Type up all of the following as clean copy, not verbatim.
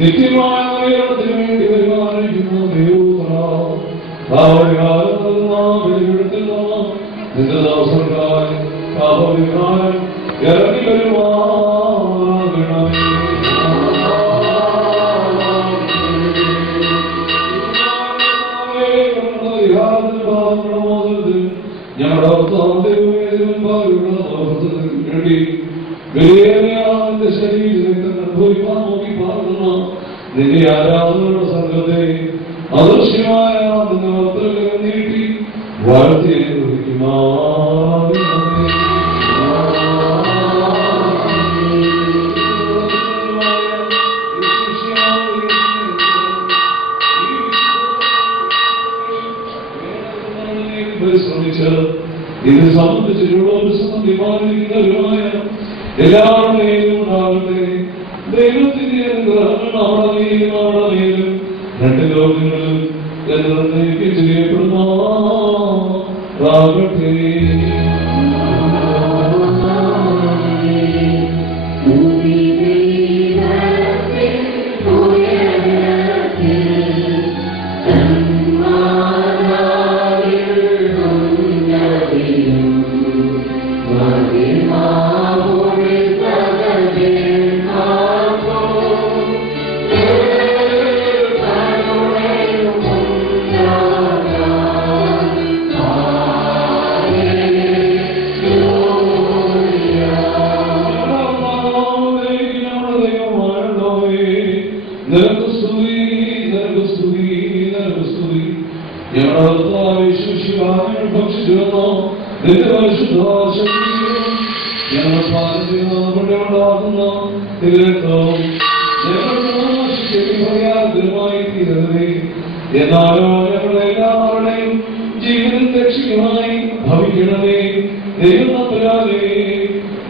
നിത്യമായ മലയാളത്തിന് വേണ്ടി വരുമാനിക്കുന്ന നിന്റെ ദാസർക്കായി കാവലിക്കാരൻ ഇറങ്ങി വരുമാനമേ. ഞങ്ങളുടെ വിലയേറിയ ശരീരത്തെ അനുഭവിക്കാൻ നോക്കി പാർക്കുന്ന നിന്റെ ആരാധനയുടെ സംഘത്തെ അദൃശ്യമായ നീട്ടി വാഴ്ത്തി പരിശ്രമിച്ച് ഇത് സംബന്ധിച്ചിട്ടുള്ള വിമാനിക്കുന്നവരുമായ എല്ലാവരുടെയും ഉണ്ടാകട്ടെ. ദൈവത്തിന്റെ അനുഗ്രഹങ്ങൾ നമ്മുടെ മേലും രണ്ട് ലോകങ്ങളിലും ചെയ്യപ്പെടുമാറാകട്ടെ. എന്നാലോ ഞങ്ങളുടെ എല്ലാവരുടെയും ജീവിതം രക്ഷകമായി ഭവിക്കണമേ. ദൈവത്തിനാലേ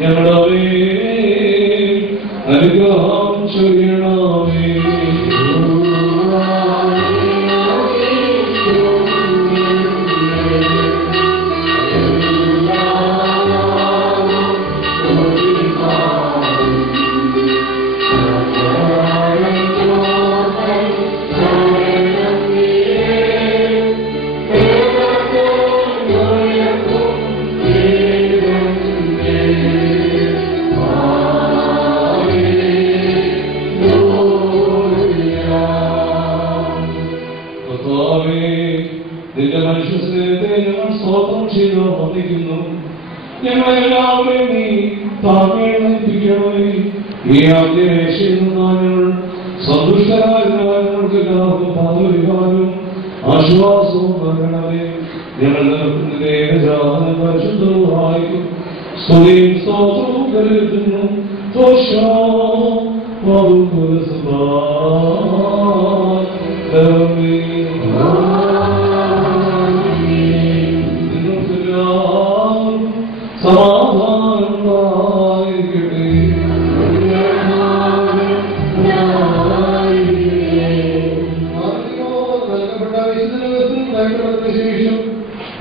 ഞങ്ങളുടെ അനുഗ്രഹം ചൊരിയണമേ. ഞങ്ങളെല്ലാവരെയും നീ താഴ്മേൽപ്പിക്കണമേ. ഈ ആദ്യങ്ങൾ സന്തുഷ്ടരായ ഞങ്ങൾക്ക് എല്ലാവർക്കും പാതരിക്കാനും ആശ്വാസവും നൽകണമേ. ഞങ്ങളുടെ പരിശുദ്ധമായിരിക്കും സ്തുതിയും സ്തോത്രവും കരുതുന്നു.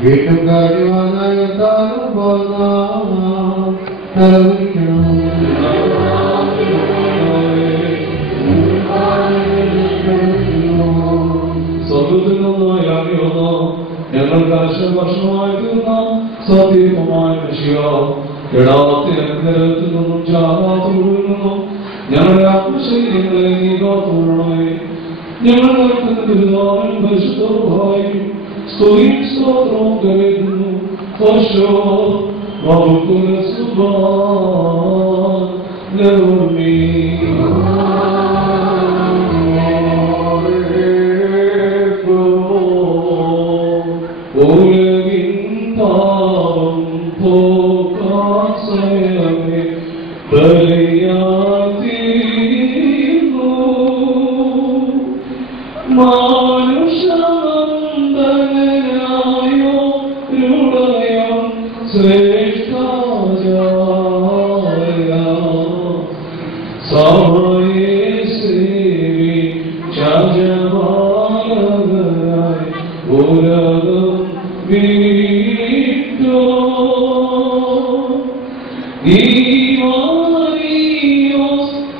വീട്ടും കാര്യവാനായ സ്വർഗത്തിൽ നിന്നായി അറിയുന്ന ഞങ്ങൾക്ക് ആശീർവർഷമായി തീർന്ന സത്യമായ ഇടാത്ത അനുഗ്രഹത്തിൽ നിന്നും ചാകാത്തൂരിൽ നിന്നും ഞങ്ങളുടെ ആത്മശരീരങ്ങളെ നീ കാത്തുകൊള്ളണമേ. ഞങ്ങൾ നടക്കുന്ന പിതാവിൻ പരിശുദ്ധമായി സ്തുതിയും സ്തോത്രവും കരുതുന്നു.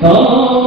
Oh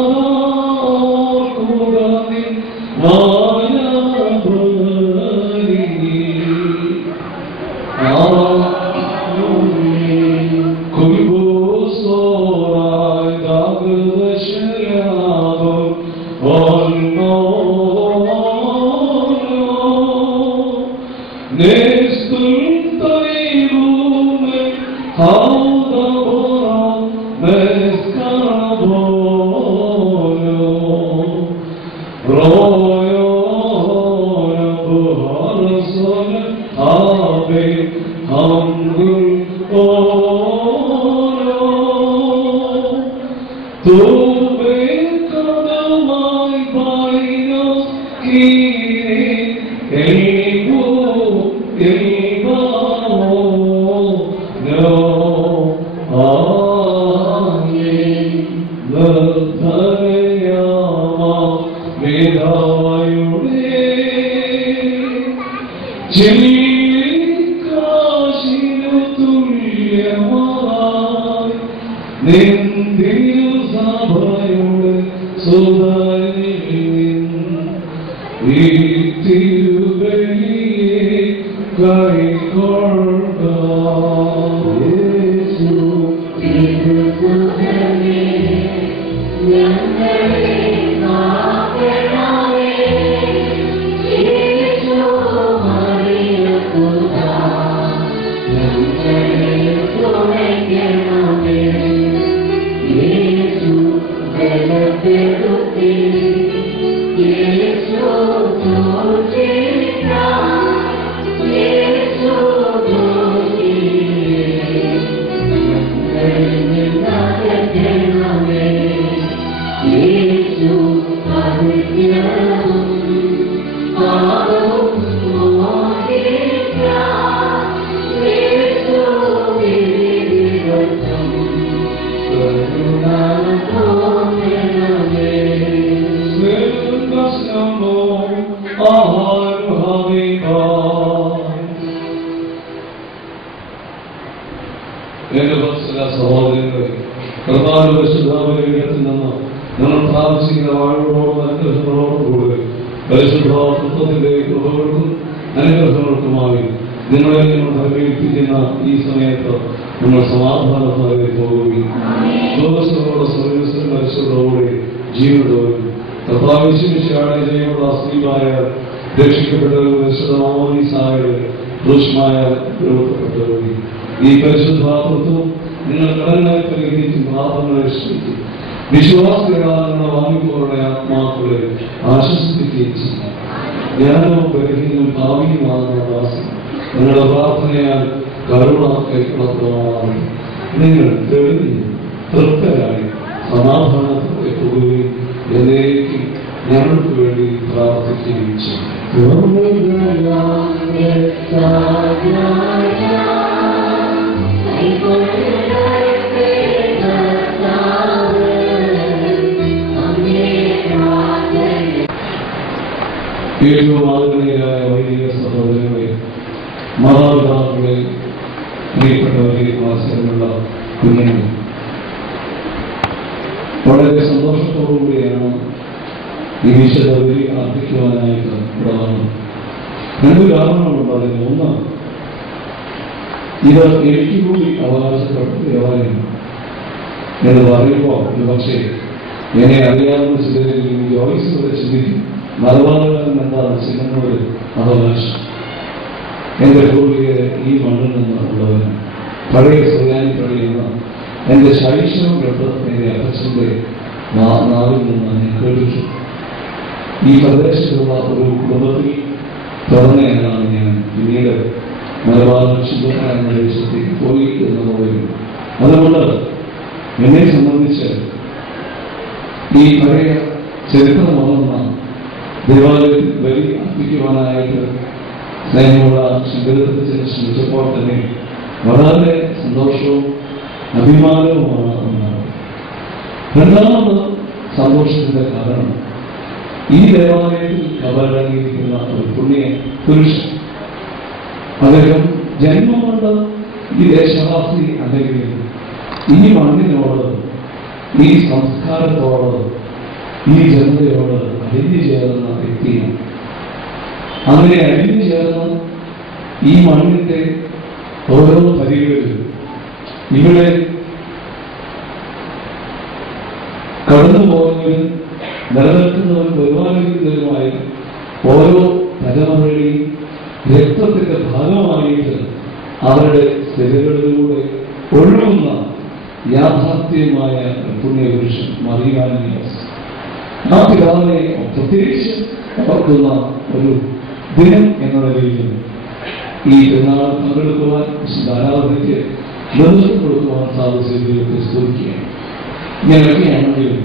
ഇങ്ങനെയൊക്കെയാണെങ്കിലും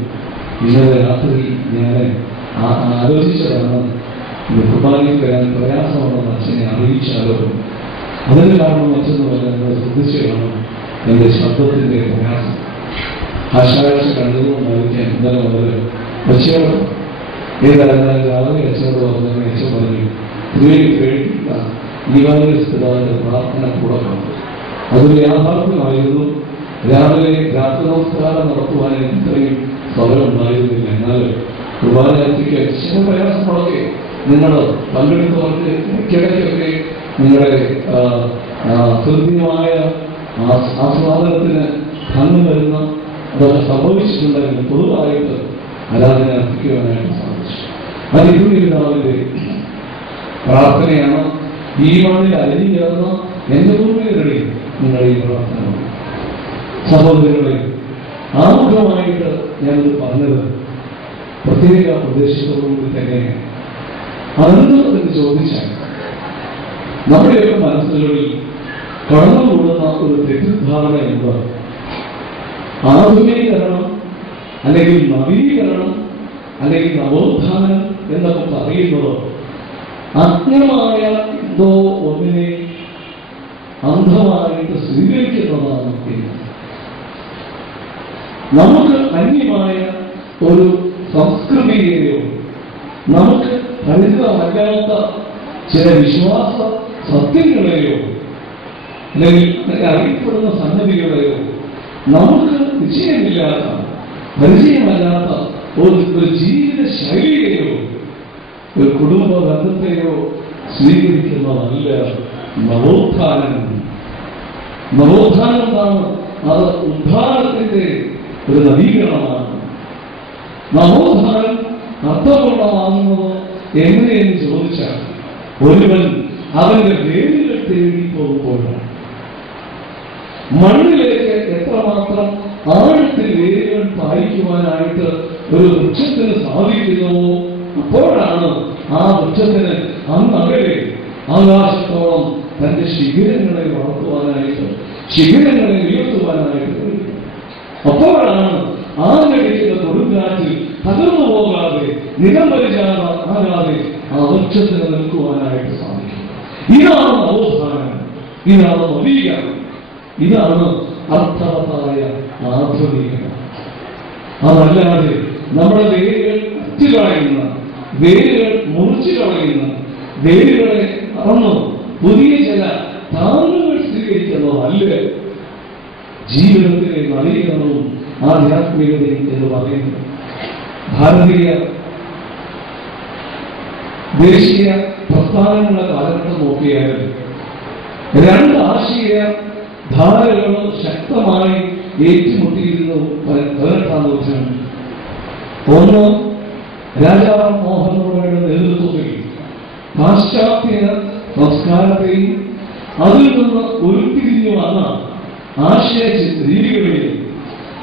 ഇന്നലെ രാത്രി ഞാൻ ആലോചിച്ചതാണ് ഇത് കുർബാനയിൽ വരാൻ പ്രയാസമുണ്ടെന്ന് അച്ഛനെ അറിയിച്ചാലോ. അതിന് കാരണം അച്ഛൻ പറയാൻ ശ്രദ്ധിച്ചു കാണും എൻ്റെ ശബ്ദത്തിൻ്റെ പ്രയാസം. ആശാഴ്ച കണ്ടതുകൊണ്ടായിരിക്കാം ഇന്നലെ മുതൽ അച്ഛനോട് ഏതായാലും രാവിലെ അച്ഛനോട് പറഞ്ഞ അച്ഛൻ പറഞ്ഞു ഇതിലേക്ക് കേൾക്കുക ഈവാനിസ്ഥാന്റെ പ്രാർത്ഥന കൂടെ കണ്ടു. അതൊരു യാഥാർത്ഥ്യമായിരുന്നു. രാവിലെ രാത്രി നമസ്കാരം നടത്തുവാൻ ഇത്രയും സ്ഥലം ഉണ്ടായിരുന്നില്ല. എന്നാൽ കുർബാനയ്ക്ക് ചില പ്രയാസങ്ങളൊക്കെ നിങ്ങൾ പങ്കെടുത്തവർക്ക് ഇടയ്ക്കിടയ്ക്കൊക്കെ നിങ്ങളുടെ കൃത്യമായ ആസ്വാദനത്തിന് ഭംഗം വരുന്ന അതൊക്കെ സംഭവിച്ചിട്ടുണ്ടെങ്കിൽ പൊതുവായിട്ട് ആരാധന അർപ്പിക്കുവാനായിട്ട് സാധിച്ചു. അത് ഇരുവിതാവിന്റെ പ്രാർത്ഥനയാണ്. ഈ മണ്ണിൽ അലിഞ്ഞേർന്ന എന്റെ ഭൂമിയിലടി നിങ്ങൾ ഈ പ്രാർത്ഥന സഹോദരങ്ങളെ ആമുഖമായിട്ട് ഞാനത് പറഞ്ഞത് പ്രത്യേക ഉദ്ദേശത്തോടുകൂടി തന്നെയാണ്. അതെന്തെന്ന് ചോദിച്ചാൽ നമ്മുടെയൊക്കെ മനസ്സുകളിൽ കടന്നുകൂടുന്ന ഒരു തെറ്റിദ്ധാരണയുണ്ട്. ആധുനീകരണം അല്ലെങ്കിൽ നവീകരണം അല്ലെങ്കിൽ നവോത്ഥാനം എന്നൊക്കെ പറയുന്നത് അജ്ഞമായ എന്തോ ഒന്നിനെ അന്ധമായിട്ട് സ്വീകരിക്കുന്നതാണ്. നമുക്ക് അന്യമായ ഒരു സംസ്കൃതിയെയോ നമുക്ക് പരിചിതമല്ലാത്ത ചില വിശ്വാസ സത്യങ്ങളെയോ അല്ലെങ്കിൽ അറിയപ്പെടുന്ന സംഗതികളെയോ നമുക്ക് നിശ്ചയമില്ലാത്ത പരിചയമല്ലാത്ത ഒരു ജീവിത ശൈലിയെയോ ഒരു കുടുംബ ബന്ധത്തെയോ സ്വീകരിക്കുന്നതല്ല നവോത്ഥാനം. നവോത്ഥാനം എന്താണ്? അത് ഉദ്ധാരണത്തിന്റെ ഒരു നവീകരണമാണ്. നവോത്ഥാനം അർത്ഥപൂർണമാകുന്നത് എങ്ങനെയെന്ന് ചോദിച്ചാൽ ഒരുവൻ അവന്റെ വേരുകൾ തേടി പോകുമ്പോഴാണ്. മണ്ണിലേക്ക് എത്രമാത്രം ആഴത്തിൽ വേരുകൾ പായിക്കുവാനായിട്ട് ഒരു വൃക്ഷത്തിന് സാധിക്കുന്നുവോ അപ്പോഴാണ് ആ വൃക്ഷത്തിന് അന്നകലെ ആകാശത്തോളം തന്റെ ശിഖിരങ്ങളെ വളർത്തുവാനായിട്ട് ശിഖിരങ്ങളെ ഉയർത്തുവാനായിട്ട് കഴിയും. അപ്പോഴാണ് ആ ലഭിക്കുന്ന കൊടുങ്കാറ്റിൽ തകർന്നു പോകാതെ നിലംപരിചാകാതെ ആ വൃക്ഷത്തിന് നിൽക്കുവാനായിട്ട് സാധിക്കും. ഇതാണ് നവോത്ഥാനം, ഇതാണ് നവീകരണം, ഇതാണ് അർത്ഥവത്തായ ആധുനികരണം. അതല്ലാതെ നമ്മുടെ വേരുകൾ അറ്റുകളയുന്ന, വേരുകൾ മുറിച്ചു കളയുന്ന, വേരുകളെ അറന്ന് പുതിയ ചില താങ്ങുകൾ സ്വീകരിക്കുന്നതല്ല ജീവിതത്തിലെ നവീകരണവും ആധ്യാത്മികതയും എന്ന് പറയുന്നത്. ഭാരതീയ ദേശീയ പ്രസ്ഥാനങ്ങളുടെ കാലഘട്ടം നോക്കിയാൽ രണ്ട് ആശയ ധാരകൾ ശക്തമായി ഏറ്റുമുട്ടിയിരുന്നു 18ാം നൂറ്റാണ്ടിൽ. ഒന്ന്, രാജാറാം മോഹൻ റോയുടെ നേതൃത്വത്തിൽ പാശ്ചാത്യ സംസ്കാരത്തെയും അതിൽ നിന്ന് ഉരുത്തിരിഞ്ഞു വന്ന ആശയ രീതികളെയും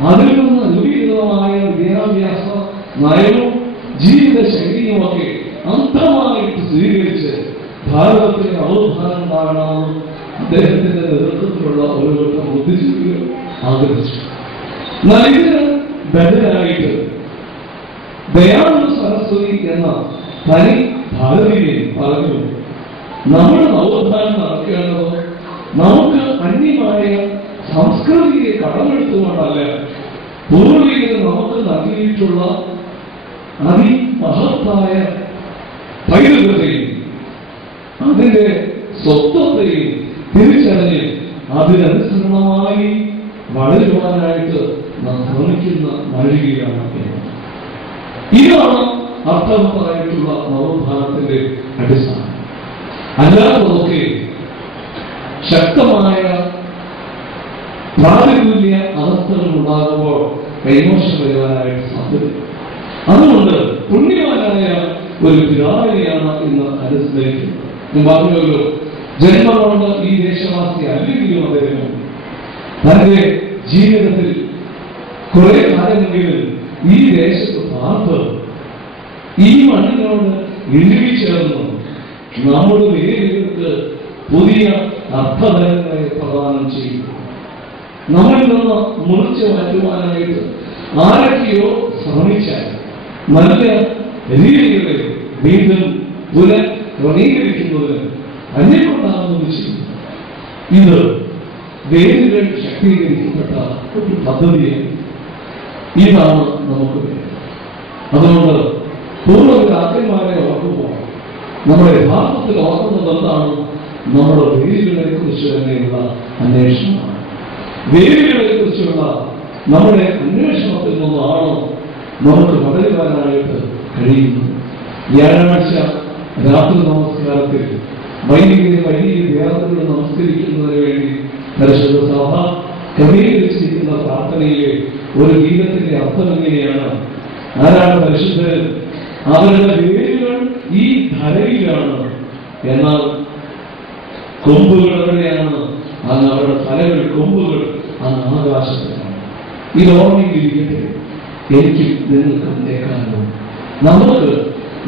അതിൽ നിന്ന് രൂപീകൃതമായ വിദ്യാഭ്യാസ നയവും ജീവിത ശൈലിയുമൊക്കെ അന്ധമായിട്ട് സ്വീകരിച്ച് ഭാരതത്തിലെ നവോത്ഥാനം ഉണ്ടാകണമെന്ന് അദ്ദേഹത്തിന്റെ നേതൃത്വത്തിലുള്ള ഒരു കൂട്ടം ബുദ്ധിജീവികൾ ആഗ്രഹിച്ചു. എന്നാൽ ഇതിന് ബദലായിട്ട് ദയാനന്ദ സരസ്വതി എന്ന തനി ഭാരതീയൻ പറഞ്ഞു, നമ്മുടെ നവോത്ഥാനം നടക്കേണ്ടത് നമുക്ക് അന്യമായ സംസ്കൃതിയെ കടമെടുത്തുകൊണ്ടല്ല, പൂർവികർ നമുക്ക് നൽകിയിട്ടുള്ള അതിമഹത്തായ പൈതൃകത്തെയും അതിന്റെ സ്വത്വത്തെയും തിരിച്ചറിഞ്ഞ് അതിനനുസൃതമായി വളരുവാനായിട്ട് നാം ശ്രമിക്കുന്ന നാഴികയാണ്. ഇതാണ് അർത്ഥവത്തായിട്ടുള്ള നവോത്ഥാനത്തിന്റെ അടിസ്ഥാനം. അല്ലാത്തതൊക്കെ ശക്തമായ പ്രാതികൂല്യ അവസ്ഥകൾ ഉണ്ടാകുമ്പോൾ കൈമോശം വരുവാനായിട്ട് സാധ്യത. അതുകൊണ്ട് പുണ്യവാനായ ഒരു പിതാവിനെയാണ് ഇന്ന് അനുസ്മരിക്കുന്നത്. ഞാൻ പറഞ്ഞല്ലോ, ജന്മം കൊണ്ട് ഈ ദേശവാസി അല്ലെങ്കിലും അദ്ദേഹം തന്റെ ജീവിതത്തിൽ കുറെ കാലമെങ്കിലും ഈ ദേശത്ത് പാർത്ത് ഈ മണ്ണിനോട് ഇഴുകിച്ചേർന്നു നമ്മുടെ വേരുകൾക്ക് പുതിയ അർത്ഥതലങ്ങളെ പ്രദാനം ചെയ്യും. നമ്മളിൽ നിന്ന് മുറിച്ച് മാറ്റുവാനായിട്ട് ആരൊക്കെയോ ശ്രമിച്ചാൽ നല്ല രീതികളെ വീണ്ടും പുനഃക്രമീകരിക്കുന്നതിന് അന്യക്കൊണ്ടാകുന്നത് ചെയ്യും. ഇത് വേരുകൾ ശക്തീകരിക്കപ്പെട്ട ഒരു പദ്ധതിയാണ്. ഇതാണ് നമുക്ക് വേണ്ടത്. അതുകൊണ്ട് പൂർവ്വപിതാക്കന്മാരെ ഓർക്കുമ്പോൾ നമ്മുടെ യഥാർത്ഥത്തിൽ ഓർക്കുന്നത് എന്താണ്? നമ്മുടെ വേരുകളെ കുറിച്ച് തന്നെയുള്ള അന്വേഷണമാണ്. വേരുകളെ കുറിച്ചുള്ള നമ്മുടെ അന്വേഷണത്തിൽ നിന്നാണ് നമുക്ക് വളരുവാനായിട്ട് കഴിയുന്നത്. വ്യാഴാഴ്ച രാത്രി നമസ്കാരത്തിൽ വൈദിക ദേവതകൾ നമസ്കരിക്കുന്നതിന് വേണ്ടി പരിശുദ്ധ സഭ ക്രമീകരിച്ചിരിക്കുന്ന പ്രാർത്ഥനയിലെ ഒരു ഗീതത്തിന്റെ അർത്ഥം എങ്ങനെയാണ്? ആരാണ് പരിശുദ്ധൻ? അവരുടെ വേരുകൾ ഈ ധരയിലാണ്, എന്നാൽ കൊമ്പുകൾ എവിടെയാണ്? അങ്ങ് അവരുടെ തലകൾ, കൊമ്പുകൾ അങ്ങ് ആകാശത്തിലാണ്. ഇത് ഓർമ്മയിലിരിക്കട്ടെ. എനിക്ക് നിങ്ങൾക്കും കേൾക്കാനോ നമുക്ക്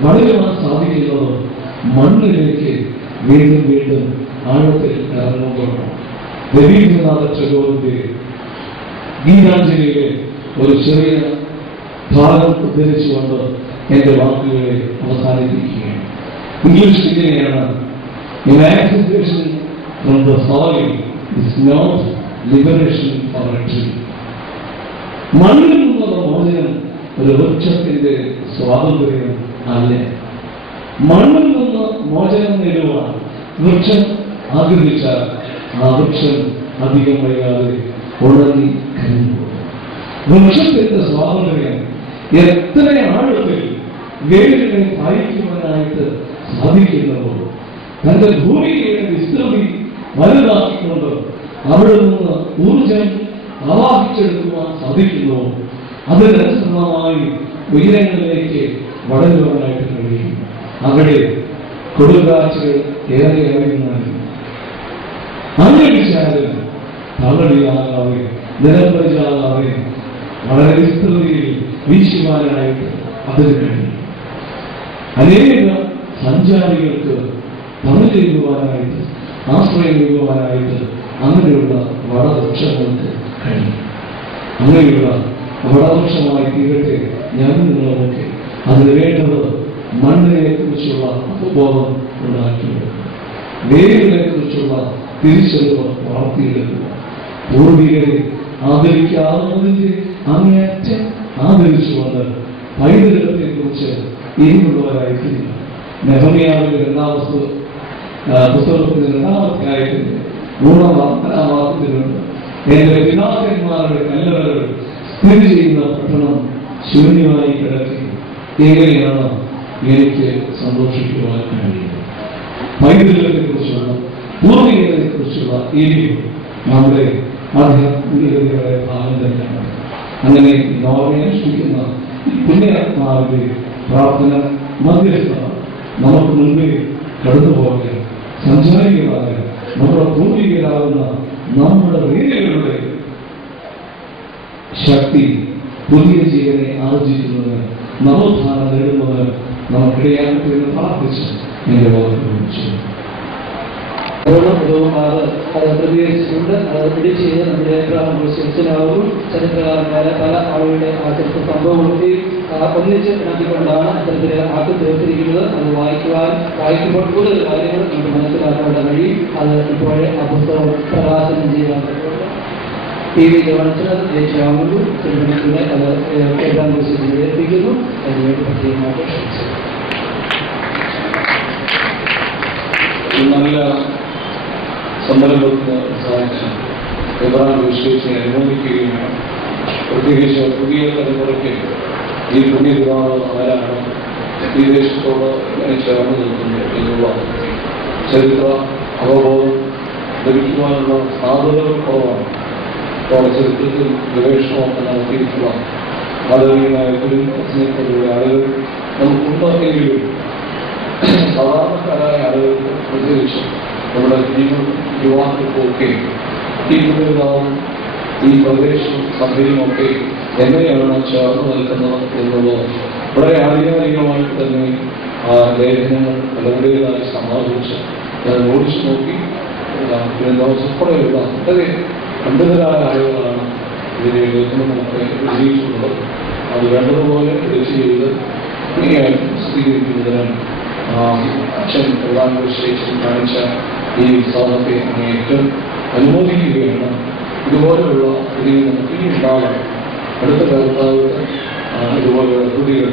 വളരുവാൻ സാധിക്കുന്നത് മണ്ണിലേക്ക് വീണ്ടും വീണ്ടും ആഴത്തിൽ ഇറങ്ങുമ്പോഴാണ്. രവീന്ദ്രനാഥ ടാഗോറിന്റെ ഗീതാഞ്ജലിയിലെ ഒരു ചെറിയ ഭാഗം ഉദ്ധരിച്ചുകൊണ്ട് എന്റെ വാക്കുകളെ അവസാനിപ്പിക്കുകയാണ്. ഇംഗ്ലീഷ് ഇങ്ങനെയാണ്: Emancipation from the soil is not liberation for a tree. മണ്ണിൽ നിന്നുള്ള മോചനം ഒരു വൃക്ഷത്തിന്റെ സ്വാതന്ത്ര്യം അല്ല. മണ്ണിൽ നിന്ന് മോചനം നേടുവാൻ വൃക്ഷം ആഗ്രഹിച്ചാൽ ആ വൃക്ഷം അധികം വൈകാതെ ഉണങ്ങി കഴിഞ്ഞു. വൃക്ഷത്തിന്റെ സ്വാതന്ത്ര്യം എത്ര ആഴത്തിൽ വേരുകളെ പായിക്കുവാനായിട്ട് സാധിക്കുന്നതോ, തന്റെ ഭൂമിയെ വിസ്തൃതി വലുതാക്കിക്കൊണ്ട് അവിടെ നിന്ന് ഊർജം ആവാഹിച്ചെടുക്കുവാൻ സാധിക്കുന്നു, അതിനനുസൃതമായി ഉയരങ്ങളിലേക്ക് വളരുവാനായിട്ട് കഴിയും. അവിടെ കൊടുങ്കാറ്റുകൾ ഏറെ അറിയുന്നതിന് അന്വേഷിച്ചാലും തളടിയാകാതെ നിലംപരിചാകാതെ വളരെ വിസ്തൃതിയിൽ വീശുവാനായിട്ട് അതിന് കഴിയും. അനേക സഞ്ചാരികൾക്ക് തണൽ ചെയ്യുവാനായിട്ട്, ആശ്രയം ചെയ്യുവാനായിട്ട് അങ്ങനെയുള്ള വടവൃക്ഷങ്ങൾക്ക് കഴിയും. അങ്ങനെയുള്ള വടവൃക്ഷമായി തീരട്ടെ ഞാൻ നിങ്ങളൊക്കെ. അതിന് വേണ്ടത് മണ്ണിനെ കുറിച്ചുള്ള അവബോധം ഉണ്ടാക്കിയെടുക്കുക, വേരുകളെ കുറിച്ചുള്ള തിരിച്ചറിവ് വളർത്തിയെടുക്കുക, പൂർവികരെ ആദരിക്കാവുന്നതിന്റെ അങ്ങേയറ്റം ആദരിച്ചുകൊണ്ട് പൈതൃകത്തെ കുറിച്ച് ഇനിയുള്ളവരായിട്ടില്ല. നെഹമ്യാവിന്റെ പുസ്തകത്തിന്റെ 2-ാം അധ്യായത്തിന്റെ 3-ാം വാക്യത്തിലുണ്ട്: എന്റെ പിതാക്കന്മാരുടെ കല്ലറകൾ സ്ഥിതി ചെയ്യുന്ന പട്ടണം ശൂന്യമായി കിടക്കി. എങ്ങനെയാണ് എനിക്ക് സന്തോഷിക്കുവാൻ കഴിയുന്നത്? പൈതൃകത്തെ കുറിച്ചുള്ള, പൂർവികരെ കുറിച്ചുള്ള ഇനിയും നമ്മുടെ ആധ്യാത്മികതയുടെ ഭാഗം തന്നെയാണ്. അങ്ങനെ നോർമയെ സൂക്ഷിക്കുന്ന പുണ്യാത്മാവിന്റെ പ്രാർത്ഥന മധ്യസ്ഥത നമുക്ക് മുൻപേ കടന്നുപോകാൻ സഞ്ചാരികളായ നമ്മുടെ പൂർവികരാകുന്ന നമ്മുടെ വേരുകളുടെ ശക്തി പുതിയ ജീവനെ ആർജിക്കുന്നതിന്, നവോത്ഥാനം നേടുന്നതിന് നമുക്കിടയാകട്ടെ എന്ന് പ്രാർത്ഥിച്ച് എന്റെ വാക്കുകൾ അത് പ്രതികരിച്ചിട്ടുണ്ട്. അത് പിടിച്ച് ചെയ്ത് നമ്മുടെ ശിക്ഷനാവും ചരിത്രകാരന്മാരെ പല ആളുകളുടെ ആ ചരിത്ര സംഭവങ്ങളൊക്കെ ഒന്നിച്ച് ഇണക്കിക്കൊണ്ടാണ് അത്തരത്തിൽ ആക്കി തീർത്തിരിക്കുന്നത്. അത് വായിക്കുമ്പോൾ കൂടുതൽ കാര്യങ്ങൾ നമുക്ക് മനസ്സിലാക്കാൻ കഴിയും. അത് ഇപ്പോഴേ ആ പുസ്തകം പ്രകാശനം ചെയ്യാൻ TV ഗവൺമെന്റ് ജയിച്ചാവുന്നു. തിരുവനന്തപുരത്തിലെ അത് കേരളം ഏൽപ്പിക്കുന്നു. അതിനുവേണ്ടി പ്രത്യേകമായിട്ട് ക്ഷണിച്ചു. നല്ല സംരംഭത്തിന് സഹായിച്ച എബ്രഹാം വിശ്വസിച്ച് അനുമോദിക്കുകയും പ്രത്യേകിച്ച് പുതിയ തലമുറയ്ക്ക് ഈ പുണ്യപിതാവ് ആരാണ്, ഈ ദേശത്തോട് ചേർന്ന് നിൽക്കുന്നു എന്നുള്ള ചരിത്ര അവബോധം ലഭിക്കുവാനുള്ള സാധ്യതകൾ കുറവാണ്. അപ്പോൾ ചരിത്രത്തിൽ ഗവേഷണമൊക്കെ നടത്തിയിട്ടുള്ള ആദരണീയമായ കുടുംബത്തിനെപ്പോലുള്ള ആളുകൾ നമുക്കുണ്ടെങ്കിലും സാധാരണക്കാരായ ആളുകൾക്ക് പ്രത്യേകിച്ച് നമ്മുടെ യുവാക്കൾക്കൊക്കെ ഈ പുണ്യപിതാവും ഈ പ്രദേശവും സഭയുമൊക്കെ എങ്ങനെയാണ് ചേർന്ന് നിൽക്കുന്നത് എന്നുള്ളത് വളരെ ആധികാരികമായിട്ട് തന്നെ ആ ലേഖനങ്ങൾ പലരുടേതായി സമാപിച്ച് ഞാൻ ഓടിച്ചു നോക്കി. ഉൾപ്പെടെയുള്ള വളരെ പണ്ഡിതരായ ആളുകളാണ് ഇതിനെ നമുക്ക് എഴുതിയിട്ടുണ്ട്. അത് വേണ്ടതുപോലെ എഡിറ്റ് ചെയ്ത് സ്ഥിരീകരിക്കുന്നതിന് അച്ഛൻ പ്രധാന വിശേഷം കാണിച്ച ഈ ഉത്സാഹത്തെ അങ്ങേയറ്റം അനുമോദിക്കുകയാണ്. ഇതുപോലെയുള്ള സ്ഥിതികൾ നമുക്ക് ഇനി ഉണ്ടാകണം. അടുത്ത കാലത്തായിട്ട് ഇതുപോലെയുള്ള കൃതികൾ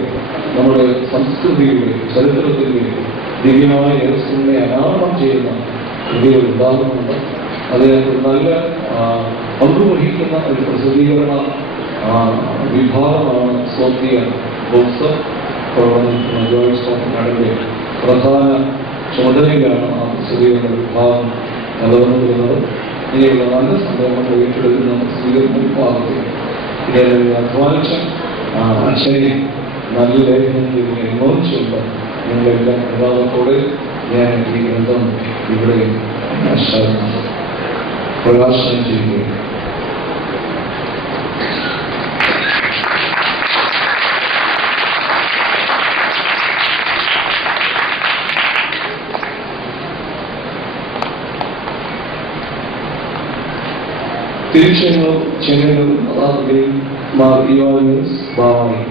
നമ്മുടെ സംസ്കൃതിയുടെ ചരിത്രത്തിൻ്റെ ദിവ്യമായ രഹസ്യങ്ങളെ അനാവരണം ചെയ്യുന്ന കൃതികൾ ഉണ്ടാകുന്നുണ്ട്. അതിനകത്ത് നല്ല പങ്കുവഹിക്കുന്ന ഒരു പ്രസിദ്ധീകരണ വിഭാഗമാണ് സ്വാതീയ ബോക്സ് ജോയിൻസ് ഓഫ് നാടിൻ്റെ പ്രധാന ചുമതലയിലാണ് ആ പ്രസിദ്ധീകരണ വിഭാഗം നിലനിന്നിരുന്നത്. ഇനിയുള്ള നല്ല സംരംഭങ്ങൾ ഏറ്റെടുക്കുന്ന പ്രസിദ്ധീകരണ വിഭാഗത്തിൽ ഇതേപോലെ അധ്വാനിച്ച അച്ഛനെ നല്ല ലേഖനത്തിൽ അനുമോദിച്ചുകൊണ്ട് നിങ്ങളെല്ലാം വിഭാഗത്തോടെ ഞാൻ ഈ ഗ്രന്ഥം ഇവിടെ പ്രകാശനം ചെയ്യുകയാണ്. തിരിച്ചെങ്ങോ ചെങ്ങന്നൂർ അതാണെങ്കിൽ മാർ ഇവാനിയോസ് ബാവായി.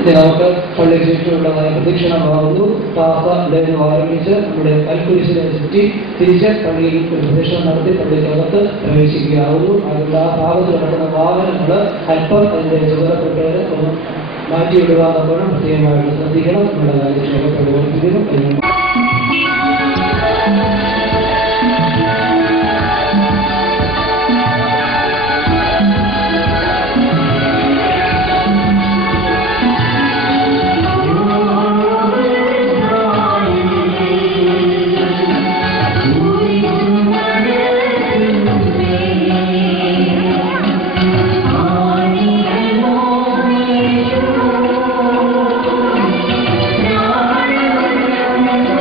ഇനി നമുക്ക് പള്ളിക്ക് ചുറ്റുമുള്ളതായ പ്രദക്ഷിണമാകുന്നു. പ്രാർത്ഥന ആരംഭിച്ച് നമ്മുടെ കൽക്കുരിശിനെ ചുറ്റി തിരിച്ച് പള്ളിയിൽ ഒരു പ്രദക്ഷിണം നടത്തി പള്ളിക്കകത്ത് പ്രവേശിക്കുകയാവുന്നു. അതിലുള്ള ആ ഭാഗത്ത് നടക്കുന്ന വാഹനങ്ങൾ അല്പം അതിൻ്റെ ചുമതലപ്പെട്ടവരെ ഒന്ന് മാറ്റിവിടുവാൻ പ്രത്യേകമായിട്ട് ശ്രദ്ധിക്കണം. നമ്മുടെ കാര്യക്ഷേമ പ്രവർത്തിക്കുന്നു. Thank you.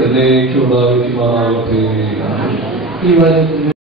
എന്നേക്കുണ്ടായിരിക്കുമാറാകട്ടെ. ഈ വാചകത്തിൽ